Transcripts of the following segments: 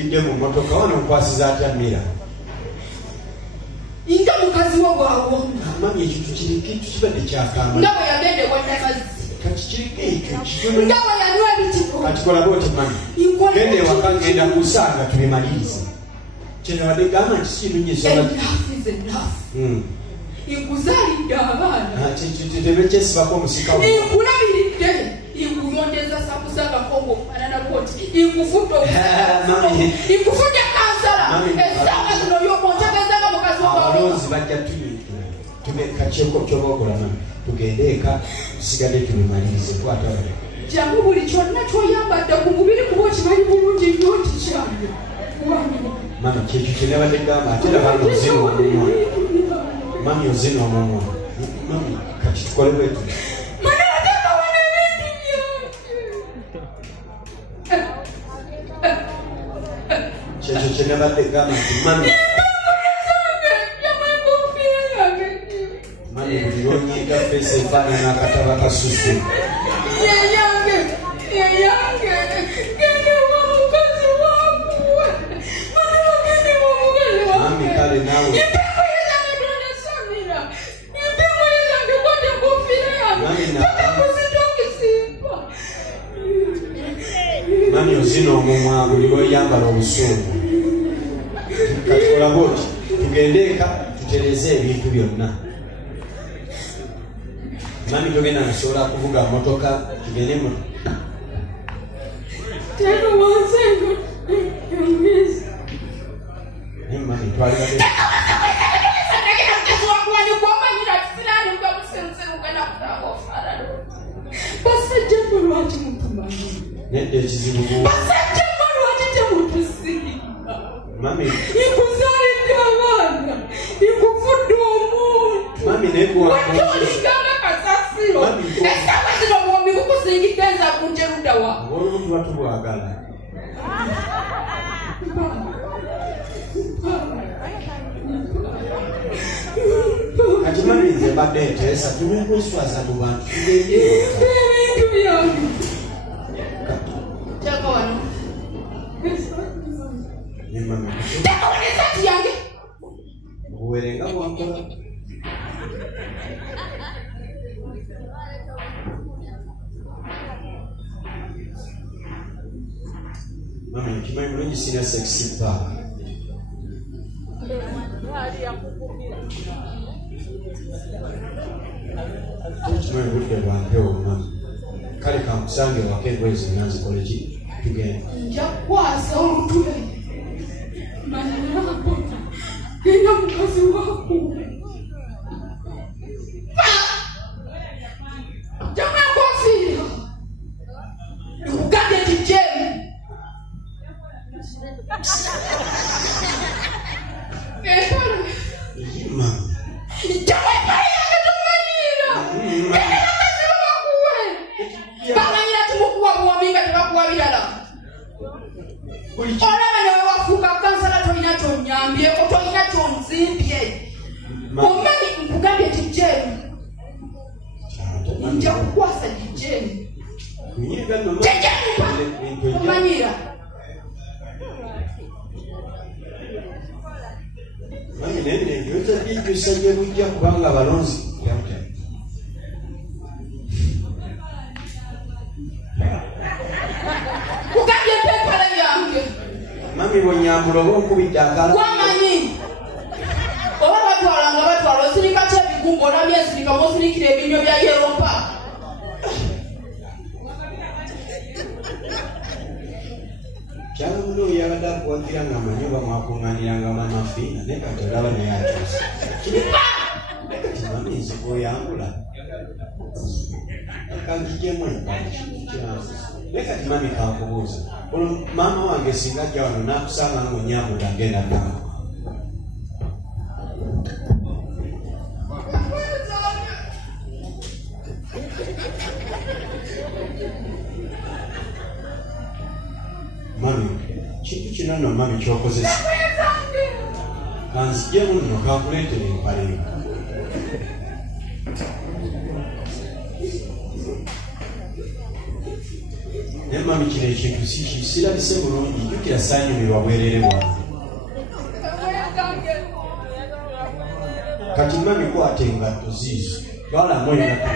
yingidde mu motoka wano nkwasiza atya mira inga mukazi wo bwawo mami ekintu kiriki tukibadde kyakamba nga bwe yagende wannamazzi kati kiriki ekyo kitundu nga bwe yanywa ebitiko kati kola bwoti mami genda ewaka ngenda kusanga tubimalirize kyeno wadde gamba nti sikitunyisola enough is enough inkuzaalidde abaana tebekyesibako omusika inkulabiridde inkuyondeza sakusagakongo kufanana bwoti inkufudde inkufudde kansala esanga zino yokontegezanga mukazi abalonzi bajja kyobaokola mami tugende eka tusigadde tubimalirize twatala jangu buli kyonna kyoyambadde ku mubiri kuba okimanyi bulungi nnyo nti kyange mami kyekyo kyenabadde gamba ate labanga ozina omumwa mami ozina omumwa mami kati tukole bwetu kyekyo kyenabadde gamba nti mami mami buli lwonyiga fesi efaanana akataba kasusu yeyange mami kale nawe mami ozina omumwa buli lweyambala obusungu katikola bwoti tugende eka tutereze ebintu byonna mami togenda nasobola kuvuga motoka tugende mami twalibadde nedda ekizibu mami inkuzaalidde abaana inkufudde omuntu mami watolinganga kasasiro esanga zino bwombi bukuzingidde nza kunjeruddawa oluntu batubwagala kati mami nze mbadde nteesa tunekweswaza mu bantu ebintu byange Teka wano. Teka wano esati yange. Uwerenga wakola. Mami, kimanyi bulungi sina sexy pa. Kimanyi budde bwampewo mami. Kale kankusange waka engoye zonna nzikole ki tugenda nja kukwasa olutule mananapota genda mukazi wako jamakofira nikugambye ti jemu mami jamepale yange tomanyira bamanyira timukuwa buwaminga tebakuwa birala olaba newe wafuuka kansala tolina kyonyambyeko tolina kyonzimbye omanyi nkugambye kijeni nja kukwasa kijeni kijeni omanyira mami nene njoza bijusa gye bujja kubanga abalonzi kugambye pepala yange mami bonyambula oba onkubidde akala wamanyi oba batwalanga batwala osirika kyebigumba olamye esirika mosirikira ebinyo bya yerompa kyala muno oyabadde akuwagira nga amanyi oba mwakuŋŋaaniranga manafiina naye kati olaba naye akyusa kati mami nze goyambula kankijemu empaki naye kati mami kankubuuza olwo maama wange singa ajja wano n'akusanga ng'onyambula ngenda nawe mami kintu kino nno mami kyokozesa kanzijemu nno kankuleetere empaleyo Mami kino ekintu sirabise bulungi jjukira saanyumirwa bwerere bwange. Kati mami kwata engatto ziizo balamu engatto.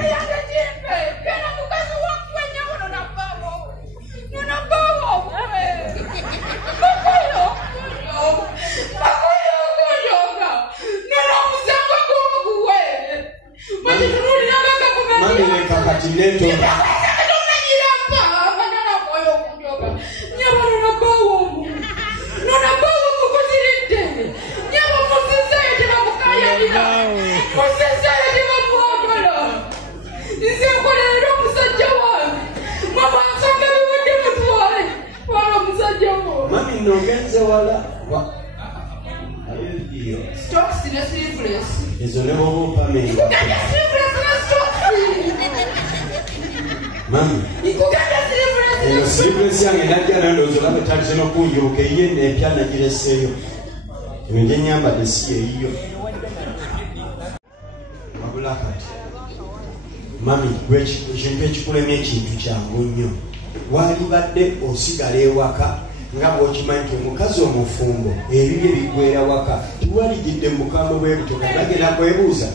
Mami leka kati neto Mami nogenze wala Stocks in a sleeveless. Ezo ne bw'oba You can get sleeveless in a stocks. Mami You sleeveless yange najja nayo ndowooza olaba etandise n'okunjoka eyiye n'empya nagireseeyo. Eno gye nyambadde si eyiyo. Wabula kati mami ekintu ekikulemye ekintu kyangu nnyo. Waalibadde osigala ewaka nga bw'okimanyi nti omukazi omufumbo ebibye bigwera waka tiwaligidde mu bukambwe bw'ebitoka bagenda kwebuuza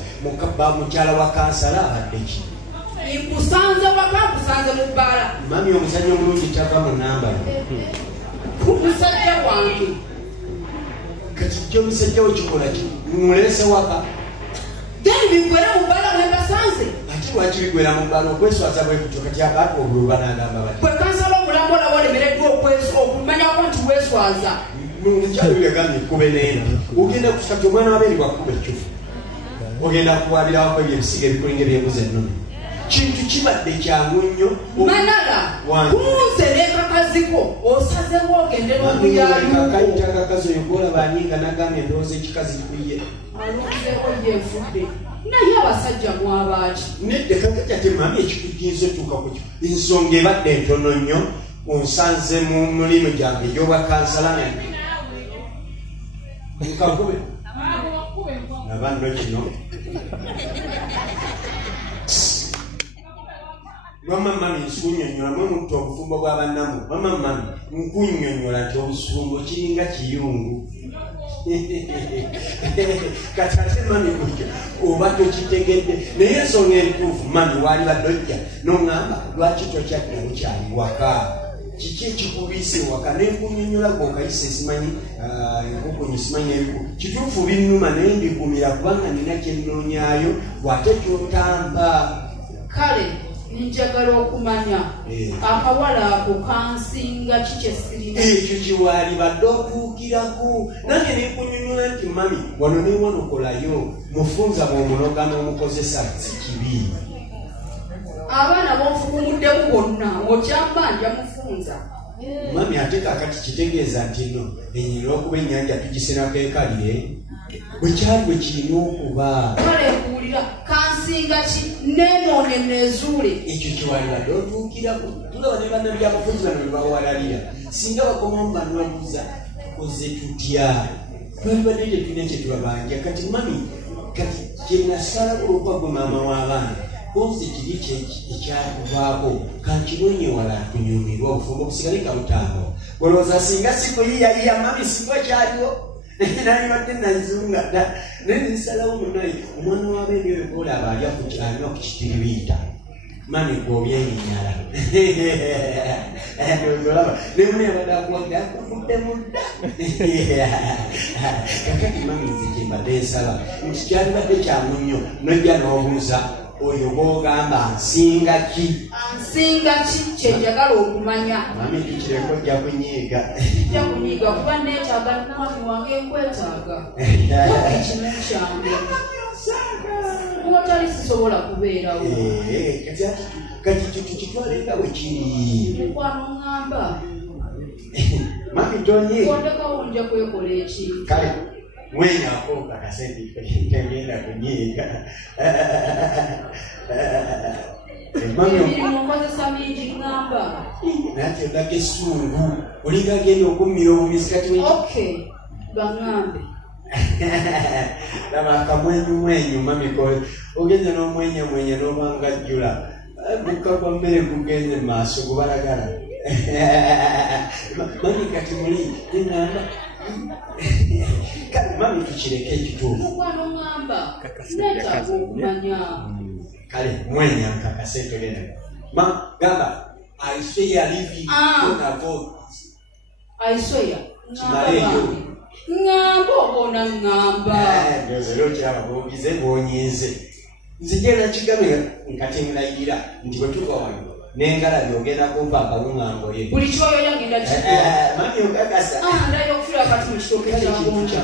mukyala wa kansala abadde ki? Musanze waka musanze mu bbala. Mami omuzannyo omulungi tava mu namba Musajja wange. kati jjo omusajja we kikola ki? Mulese waka Then bigwera mu bbala mwe basanze. ate lwaki bigwera mu bbala okweswaza bwebitoka kati abantu obululu banagamba bati Bwe kansala omulambo na walemereddwa okumanyako nti weeswaza. mukyalo yagambye kube n'embi ogenda kukati omwana wabeeri bwakuba ekyofu ogenda kuwabirawo ebyo ebisiga ebikulinga ebyembuzi ennome kintu kibadde kyangu nnyo. Manala kunze n'ekakaziko osazewo ogende n'omuyaayo kayita akakazi oyo gwolaba anyinga nagambye endowooza ekikazi kikuye alonzeeko yeefudde naye abasajja mwabaaki nedde kakajja temami ekikujinza otuuka ku kyo ensonga ebadde entono nnyo onsanze mu mulimu gyange egy'obwa kansala nkakube nabanno kino mama mami nsukunyonyola mwe muntu obufumbo bw'abannamu mama mami nkunyonyola nti obusumbo kiringa kiyungu kati ate mami kutyo oba tokitegedde naye ensonga entuufu mami waali baddojja n'oŋŋamba lwaki tokyadda bukyali waka kiki ekikubiise waka nenkunyonyola gokayisa esimanyi enkukunyi simanyi ebiku kituufu binnuma naye mbigumira kubanga nina kyennonyaayo bw'ate kyotamba kale njagala okumanya akawala ako kansinga kikyesirina ekyo kiwaali badde okuukirako nange nenkunyonyola nti mami wano newanokolayo mufunza bw'omuloga n'omukozesa si kibi abaana bonfukumuddemu bonna okyambanja mufunza mami ate kakati kitegeeza nti no enyira okuba ennyanja tugisenako ekalire bwe kyali bwe kirina okuba kale kuwulira kansinga ki nenoone nezuule ekyo kiwaali badde otuukirako tulaba ne bannabyabufuzi bano ne bawalalira singa bakomamu banwabuuza tukoze tutya twali badde tetulina kyetubabanja kati mami kati kyenasalawo olwokuba gwe maama w'abaana konse kiri ekyakuvaako kankibonye wala kunyumirwa obufumbo busigale kabutaago olowooza singa sikuyiyayiya mami singa kyaliwo nalibadde nazunga dda naye nsalawo munaye omwana w'abeeni oyo golaba alya anywa ku kitiribiita mami gwobyenyinyala olaba nemuna yabadde akuwagira akuvudde mudda kakati mami nze kyembadde nsaba nti kyalibadde kyangu nnyo nojja n'obuuza oyo bw'ogamba nsinga ki kyenjagala okumanya mami kikireko ojja kunyiiga ojja kunyiiga kuba neetaaga mwami wange nkwetaaga ekimu kyange kubatali sisobola kubeerawo kati tukitwalenga bwe kiri mukwano ŋŋamba mami tonyiiga ondekawo nja kwekola ekintu kale mwenyako kakasente kagenda kunyiiga emirimu nkozesa mingi ŋŋamba nati ondako essungu olinga agenda okummira obumizi kati baŋŋambe laba akamwenyumwenyu mamiko ogenze n'omwenyamwenya n'obanga jjula gukka kwa mmere gugenze mu maaso gubalagala Mami kati muli ngamba kale mami tukireke ekituufu mukwano ngamba neta okumanya kale mwenya nkakase togenda ma gamba I swear I live on a vote I swear ngamba obona ngamba ndoze leo kyaba bogize bonyize nzigenda kigamira nkati ngirayira nti bwe tuva wano nengala byogenda kumpa akalungambo ye buli kyoyo yagenda mami okakasa ndayo okufira kati mu kitooke kyagonja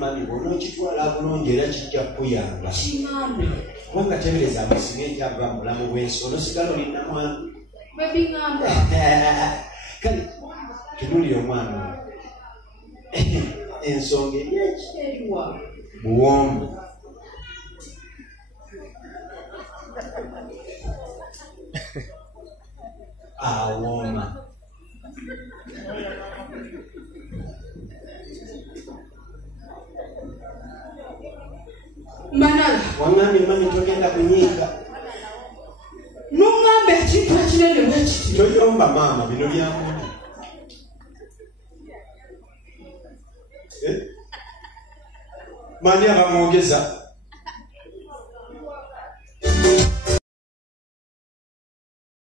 mami onokitwala bulungi era kijja kukuyamba kiŋambe kubanga tebereza amasime ekyava mu bulamu bw'ensi onosigala olina mwana bebiŋamba kale tunuli omwana ensonga eriwa buwombo awooma manala wangambye mami togenda kunyiiga n'oŋŋamba ekintu ekinene bwekiti toyomba maama bino byamuntu mani abamwogeza